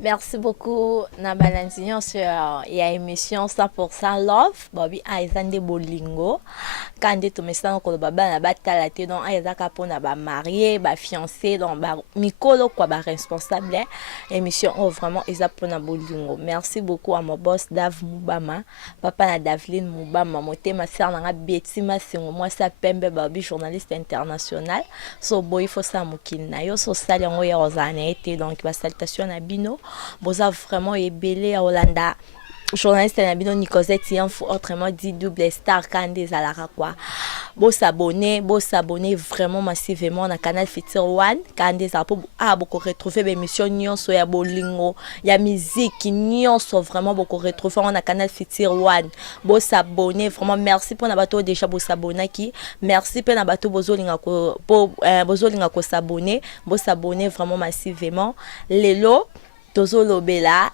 Merci beaucoup na balanzignon sur ya émission 100% love Bobby Aizande Bolingo quand tu me sens ko baba na batala te donc aizaka pona ba marié ba fiancé donc ba mikolo quoi ba responsable émission oh vraiment eza pona Bolingo. Merci beaucoup à mon boss Dav Mubama papa na Davline Mubama motema sœur na Betty Masingo moi ça pembe Bobby journaliste international so boy faut ça mukil na yo so sali ngo ya ozana été donc ba salutation na bino boza vraiment ebelé à Hollanda journaliste na bino Nicosette Yanfo autrement dit double star quand des alara quoi bo s'abonner vraiment massivement na canal Futur One quand des apo beaucoup retrouver l'émission nyonso ya bolingo ya musique nyonso vraiment beaucoup retrouver na canal Futur One bo s'abonner vraiment merci pour na bato déjà bo s'abonner qui merci pour na bato bozolinga ko bozolinga ko s'abonner bo s'abonner vraiment massivement lelo tozolo bela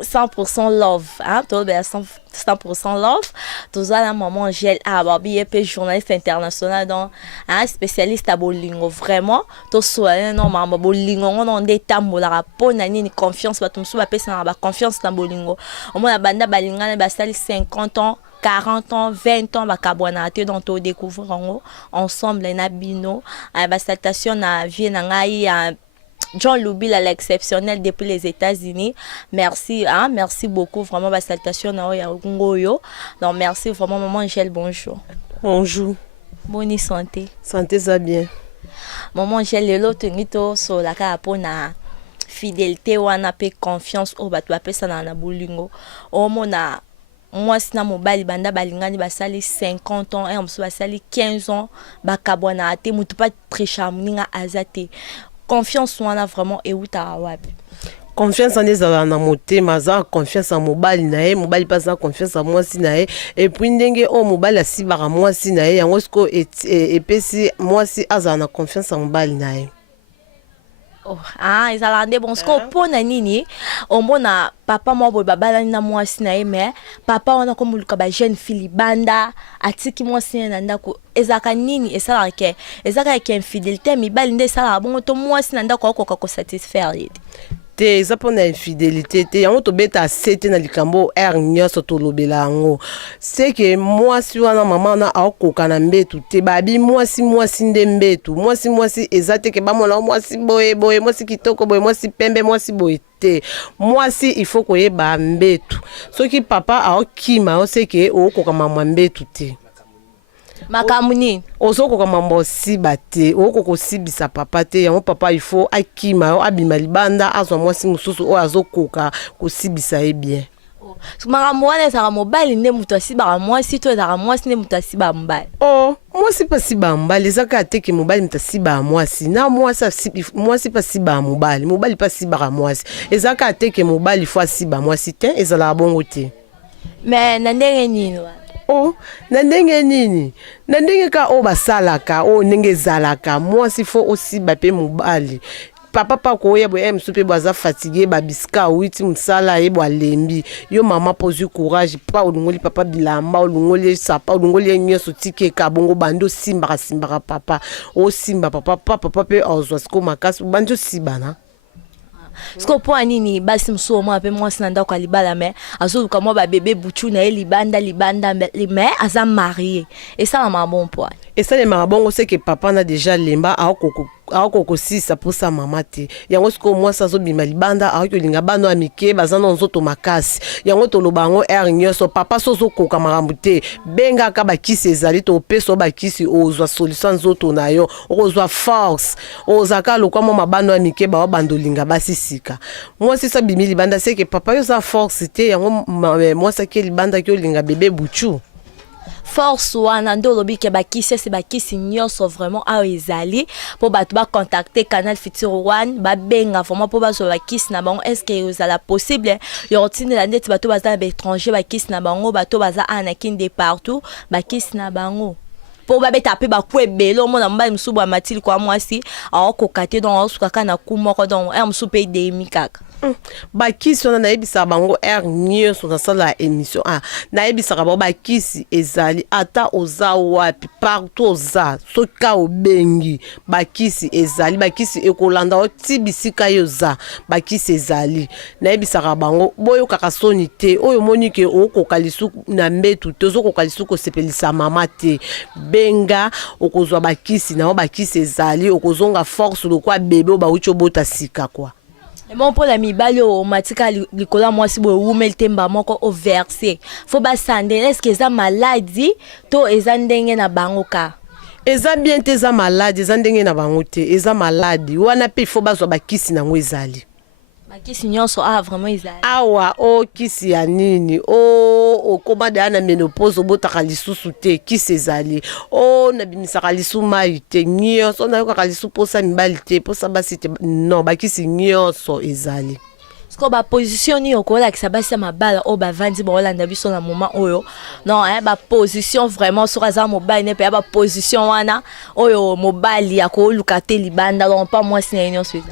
100% love hein tout bien 100% love tous à la maman gel à Barbie et journaliste international donc un spécialiste à bolingo vraiment tout soit non maman bolingo on des tambo la rapona ni confiance ba tumsu ba pesa ba confiance dans bolingo au moins la banda balinga ba sali 50 ans 40 ans, 20 ans, bakabonate donc to découvrir ensemble na bino ba salutation na vie na ngai John Loubil à l'exceptionnel depuis les États-Unis. Merci, hein, merci beaucoup vraiment la salutation na ya ngoyo. Donc merci vraiment maman Angèle, bonjour. Bonjour. Bonne santé. Santé ça bien. Maman Angèle l'autre ngito so la ka pona fidélité wana pe confiance au batu apesa na bolingo. O mona moi sina mobali banda balingani basali 50 ans et on se basali 15 ans bakabona ate mutu pas très charminga azate. Confiance wana vraiment euta wapi confiance en ezala na motema za confiance en mobali na ye mobali pas za confiance en mwasi na ye et puis ndenge o mobali asibaka mwasi na ye yango siko epesi mwasi azala na confiance en mobali na ye. Oh, ah, ezala nde bon siko pona nini omona papa mo boy babala na mwasi na ye mais papa wana ko muluka ba jeune fille banda atiki mwasi na ndako ezaka nini esala ke ezaka ke infidélité mibali nde sala bongo to mwasi na ndako akoka ko satisfaire yedi te eza mpona infidélité te yango tobeta se te na likambo r nyonso tolobela yango seke mwasi wana mama wana aokoka na mbetu te babi mwasi nde mbetu mwasi eza te ke bamona mwasi boye mwasi kitoko boye mwasi pembe mwasi boye te mwasi il faut koyeba mbetu soki papa aokima aoseke ookoka mama mbetu te makamuni ozokoka mambo siba te okoko sibisa papa te yango papa il faut akima abima libanda azwa mwasi mususu o azokoka kosibisa ye bien makambo wana ezaka mobali nde mutu asibaka mwasi to ezaka mwasi nde mutu asiba mobali mwasi pa siba mobali ezaka ateke mobali mutu asiba mwasi na mwasi pa siba mobali pa sibaka mwasi ezaka ateke mobali fo asiba mwasi te ezalaka bongo te mais na ndenge nini na ndenge nini na ndenge ka o basalaka o ndenge ezalaka mwasi fo osiba pe mobali papa pa koya boye msupe baza fatigué babiska witi msala ye lembi yo mama pose courage pa olungoli papa bilamba olungoli sapa olungoli nyoso tike ka bongo bando simbaka papa o simba papa pe ozwa siko makasi bando sibana Siko po anini basi msuo mwa pe mwasi na ndako alibala me azoluka mwa ba bébé buchu na ye libanda mais aza marié et ça ma bon point et ça les marabongo c'est que papa na déjà lemba aokoko sisa posa mama te yango siko mwasi azobima libanda aokolinga bano amike baza na nzoto makasi yango toloba yango r nyonso papa sozokoka makambo te bengaka bakisi ezali topesa bakisi ozwa solution nzoto na yo okozwa force ozaka lokwa mwa mabano amike bao bandolinga basisika mwasi so bimi libanda c'est que papa yo za force te yango mwasi ake libanda ki olinga bébé buchu force wana ndo lobi ke bakisi se bakisi nyonso vraiment a ezali po bato ba contacter canal Futur One ba benga vraiment po bazo bakisi na bango est-ce que ezala possible yortine la ndeti bato baza na étranger bakisi na bango bato baza anakin de partout bakisi na bango po babeta pe bakwebele omona mobali mosusu bwa matili kwa mwasi aokoka te donc aosukaka na ku moko donc msusu pe demi kaka bakisi wana nayebisaka bango aire nyonso nasala émission nayebisaka bango bakisi ezali ata oza wapi partout oza soki obengi bakisi ezali bakisi ekolanda oti bisika yo oza bakisi ezali nayebisaka bango boyokaka soni te oyo moni ke okoka lisuku na mbetu te ozokoka lisuku osepelisa mama te benga okozwa bakisi nao bakisi ezali okozonga force lokwa bebe oyo bauti obota sika kwa. Bon pour la mibali o matika likola mwasi bo wumel temba moko o verser faut ba sande est-ce que eza maladie to eza ndenge na bango ka eza bien te eza maladi eza ndenge na bango te eza maladi wana pe faut bazwa bakisi nango ezali bakisi nyonso vraiment ezali awa o kisi ya nini o okoma de na menopause obotaka lisusu te kisi ezali o nabimisaka lisu mai te nyonso nayokaka lisu posa mibali te posa basi te non bakisi nyonso ezali. Sko ba position ni okola ki sabasi mabala o ba vandi ba olanda biso na moment oyo non ba position vraiment sur aza mobile ne pe ba position wana oyo mobile ya ko luka te libanda donc pas moi c'est union suite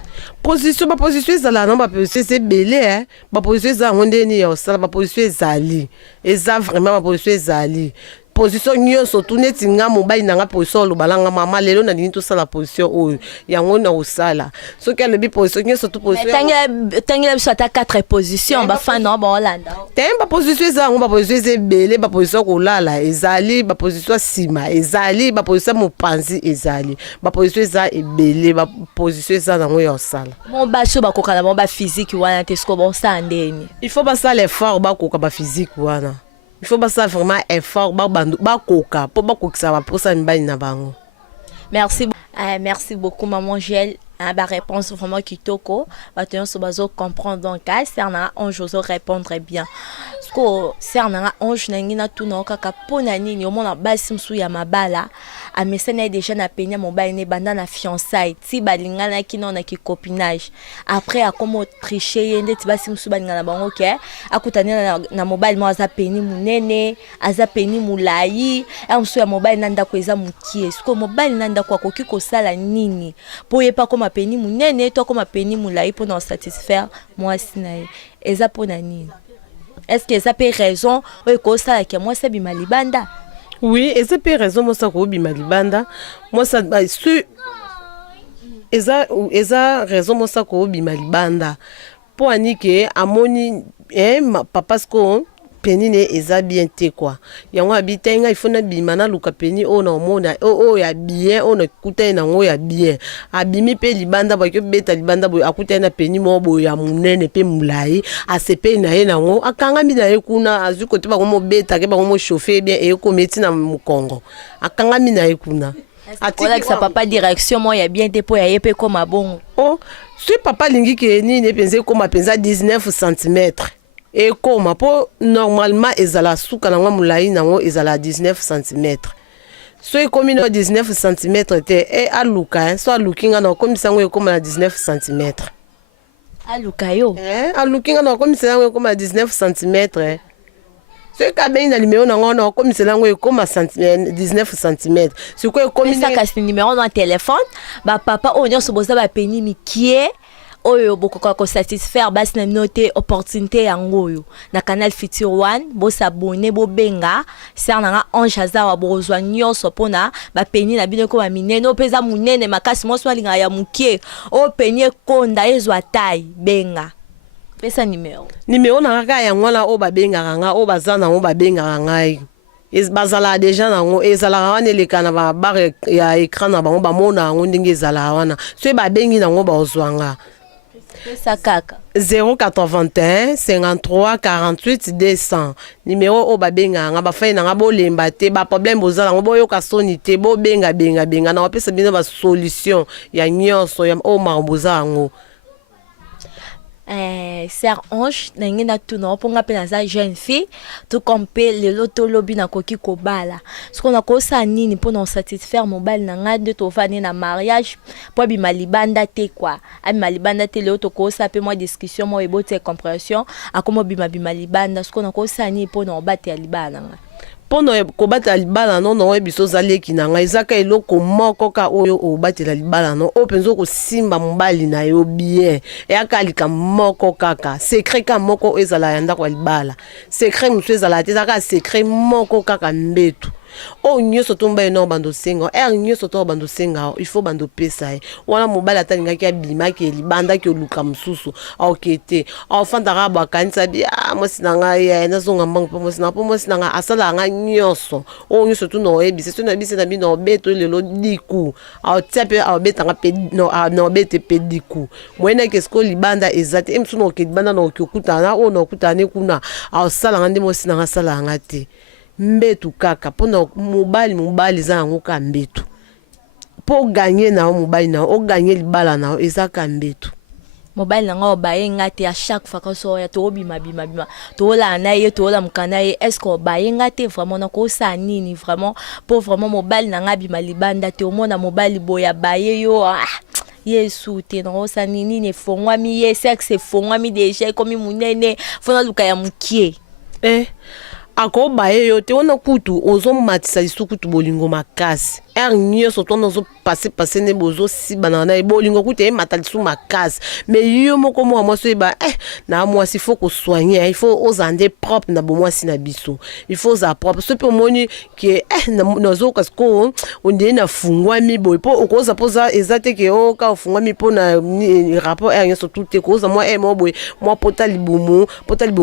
position ba position ezala non ba position c'est belé ba position za ngonde ni yo sala ba position ezali eza vraiment ba position ezali position nyonso tuneti nga mobile nanga position lobalanga mama lelo na ndini to sala position oyo yango na osala soki alobi position nyonso to position tangela biso ata 4 positions ba fana ba Hollanda temba position za ngo ba position ezebele ba position kolala ezali ba position sima ezali ba position mopanzi ezali ba position za ebele ba position za nango ya osala mon ba so ba kokala mon ba physique wana te sko bon sandeni il faut ba sala effort ba koka ba physique wana. Il faut pas vraiment effort ba koka po ba kokisa ba posa mibali na bango. Merci beaucoup maman Gel. Ba réponse vraiment kitoko batoyon so bazo comprendre donc serna on jozo répondre bien sko serna on jnangi na tuna kaka pona nini omona basi msu ya mabala amesena déjà na penya mobile ne banda na fiançailles ti balingana kino na ki copinage après akomo tricher yende ti basi msu balingana bango ke akutana na mobile mo aza peni munene aza peni mulai msu ya mobile nanda ko eza mukie sko mobile nanda ko akoki ko sala nini po yepa ko peni munene to comme peni mulai pour nous satisfaire moi sinaye eza pona nini est-ce que ça peut raison ou ko ça que moi c'est bima libanda oui et ça peut raison moi ça ko bima libanda moi ça eza raison moi ça ko bima libanda pour anike amoni papa sko peni ne eza bien te quoi yango abitenga ifona bima na luka peni o na mona o ya bien o na kuta na ngo ya bien abimi pe libanda ba ke beta libanda bo akuta na peni mo bo ya munene pe mulai asepe na ye na ngo akanga mi na ye kuna azuko te ba ngo beta ke ba ngo chauffer bien e ko meti na mukongo akanga mi na ye kuna atiki sa papa direction mo ya bien te po ya yepe ko mabongo oh si papa lingi ke ni ne penser ko ma penza 19 cm. Et comme pour normalement ezala suka na mulai nango ezala 19 cm. So e comme 19 cm te e aluka so alukinga na comme sango e comme na 19 cm. Aluka yo. Alukinga na comme sango e comme na 19 cm. So ka ben na numéro na ngona comme sango e comme 19 cm. So ko e comme ça casse numéro dans téléphone ba papa onyo so boza ba peni mikie oyo bokoka ko satisfaire basi na note opportunité yango oyo na canal Futur One bo s'abonner bo benga serna Ange Azawa bozwa nyonso pona ba peni na bino ko ba minene peza munene makasi mo swalinga ya mukie o penye konda ezwa tai benga pesa numéro na kaka yango na o ba benga nga o bazana o ba benga ngai bazala déjà nango ezala wana lekana ba barre ya écran na bango ba mona ngo ndenge ezala wana so ba bengi nango ba ozwanga. Ça kaka 081 53 48 200 numéro o babenga nga bafai na nga bolemba te ba problème bozala ngo boyoka soni te bo benga na wapesa bino ba solution ya nyonso ya o marbozala ngo Sœur Ange na tuna ponga pe na za jeune fille tout comme le loto lobby na koki kobala ce qu'on a kosa nini pour nous satisfaire mobile na nga de to fani na mariage pour bi malibanda te quoi ami malibanda te le to kosa pe moi discussion moi ebote compréhension akomo bi malibanda ce qu'on a kosa ni pour nous battre ya libana nga Pono kobata libala no no biso zaleki na ngai zaka eloko moko ka oyo obatela libala no o penzo ko simba mobali na yo bien e akalika moko kaka secret ka moko ezala yanda kwa libala secret musu ezala te zaka secret moko kaka mbetu o nyonso to mbaye no bando senga nyonso to bando senga il faut bando pesa wana mobali atalinga ki abima ki libanda ki oluka mususu okete ofanda ka bakanisa bi mwasi na ngai ya nazonga mbangu po mwasi na ngai asala nga nyonso o nyonso to no ebise so na bise na bi no beto lelo diku tia pe beta nga pe no bete pe diku mwena kesko libanda ezate emsu no ke libanda no ke okutana o no okutane kuna asala nga ndi mwasi na ngai asala nga te mbetu kaka pona mobali za yango ka mbetu po gagner na mobali na o gagner libala na ezaka mbetu mobali nanga obayenga te à chaque fois quand so ya to bima to la na ye to la mukana ye est-ce que obayenga te vraiment na ko sa nini vraiment pour vraiment mobali nanga bima libanda te omona mobali boya baye yo Yesu te no sa nini ne fongwa mi ye sexe fongwa mi déjà comme munene fona luka ya mukie ako baye yo te wana kutu ozo matisa lisukutu bolingo makasi nyonso to nozo passe ne bozo si banana bolingo kutu mata lisu makasi mais yo moko moi so eba na moi si faut ko soigner il faut ozande propre na bo moi si na biso il faut za propre so pe moni que nozo kasko on dit na fungwa mi boy po okoza poza ezate ke o ka fungwa mi po na rapport nyonso tout te koza moi mo boy moi pota libumu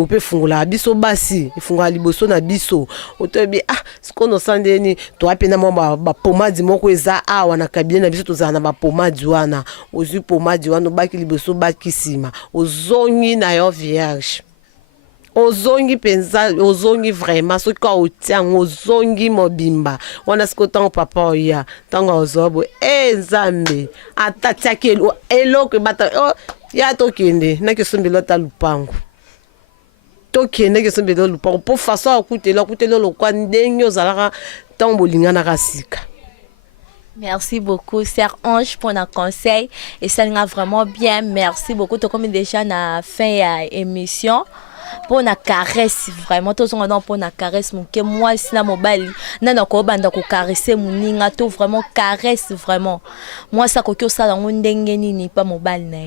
pe fungula biso basi fungula liboso na biso otobi sikono sandeni to apena mo ba pomade moko eza awa na kabine na biso tozana ba pomade wana ozu pomade wana baki liboso baki sima ozongi na yo vierge ozongi penza ozongi vraiment so ka otiang ozongi mobimba wana sikotango papa oya tango ozobo nzambe atatiaki eloko bata ya tokende na kesombelo ta lupango tokende kesombelo lupango po façon akutela lokwa ndenge ozalaka tango bolingana kasika. Merci beaucoup, Sœur Ange, pour nos conseils. Et ça nous a vraiment bien. Merci beaucoup. Tu comme déjà na fin émission. Pour na caresse, vraiment. Tous on a pour na caresse. Moi, si na mobile, na ko banda ko caresser mon ninga, tout vraiment caresse vraiment. Moi, ça ko ça dans mon dengue ni pas mobile na.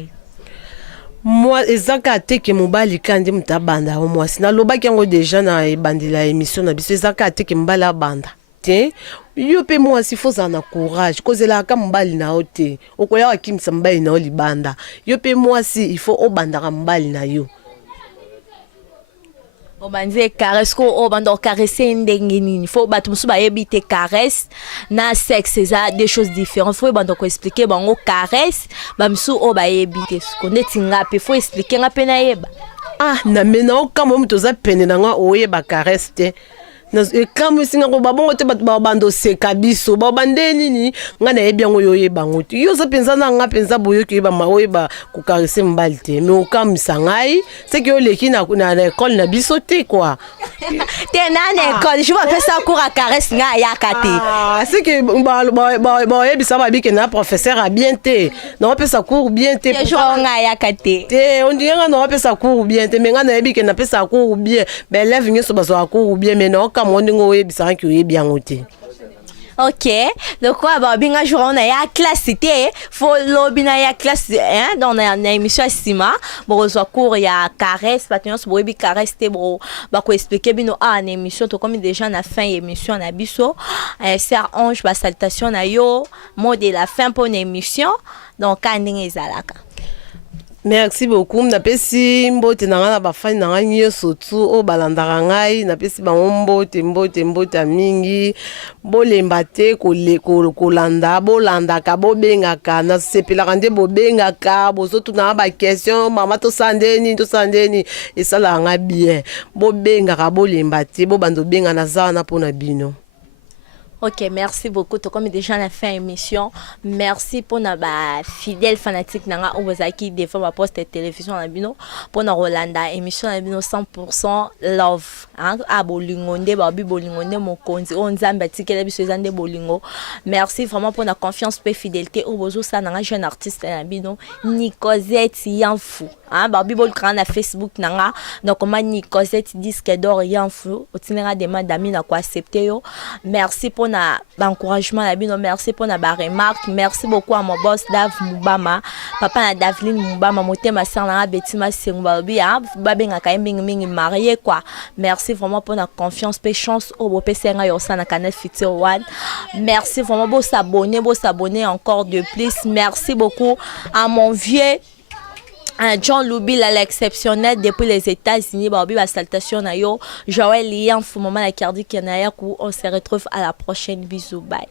Moi ezaka te ke mobali kandi mutabanda moi sina lobaki yango déjà na ebandila émission na biso ezaka te ke mbala banda te yo pe moi si faut na courage kozela ka mbali na ote okoya wakimisa mbali na libanda yo pe moi si il faut obanda ka mbali na yo obanze caresse ko obanda caresser ndenge nini faut batu musu ba yebite caresse na sexe ça des choses différentes faut banda ko expliquer bango caresse ba musu ba yebite ko neti ngape faut expliquer ngape na yeba na mena okamo mutu za pene na nga oyeba caresse te kama singa ko babongo te batu babando seka biso babandeni ni nga na yebi yango yo yebango te yo za penza na nga penza boyo ke ba maoyeba ko karese mbali te mais okamisa ngai c'est que yo leki na école na biso te quoi te na école je vois faire ça cours à caresse nga ya kate c'est que ba yebi ça ba bi que na professeur a bien te na on peut ça cours bien te je vois nga ya kate te on dit nga na on peut ça cours bien te mais nga na yebi que na peut ça cours bien ben élève ngi so ba so cours bien mais non ok, donc quoi, bah, bien jour on a ya classe c'était, faut l'obina ya classe, hein, dans la émission Sima, bon, soit cours ya caresse, patience, bon, bi caresse, te bro, bah, quoi expliquer bien en émission, tout comme déjà na fin émission na biso, Sœur Ange, bah, salutation na yo, mot de la fin pour une émission, donc kanding ezalaka. Merci beaucoup. Napesi mbote na ba fani na nyonso tu o balandaka ngai napesi bango mbote mingi bolemba te kolanda bolandaka bobengaka na sepelaka nde bobengaka bozotu na ba question mama to sandeni esala nga bien bobengaka bolemba te bobando benga na za na pona bino. Ok, merci beaucoup. To comme déjà on a fait émission, merci pour na ba fidèle fanatique nanga obozaki des fois ma poste télévision na bino pour na Rolanda émission na bino 100% love. Hein, a bolingo nde ba bi bolingo nde mokonzi on nzamba tikela biso ezande bolingo. Merci vraiment pour na confiance pe fidélité obozo ça nanga jeune artiste na bino Nicosette Yanfou. Hein, ba bi bol na Facebook nanga donc comment Nicosette disque d'or Yanfou otinera demande d'amis na ko accepter yo. Merci pour na encouragement la bino, merci pour na ba remarque, merci beaucoup à mon boss Dav Mubama, papa na Davline Mubama, motema sœur na Betima Sengbabi, ba benga ka mingi marié quoi. Merci vraiment pour na confiance pe chance au beau pesenga yo sana canal Future One. Merci vraiment beau s'abonner encore de plus. Merci beaucoup à mon vieux John Loubi, l'exceptionnel depuis les États-Unis, Babi, la salutation na yo, Joël Lian, Fou Maman la Cardi Kenaya, on se retrouve à la prochaine. Bisous, bye.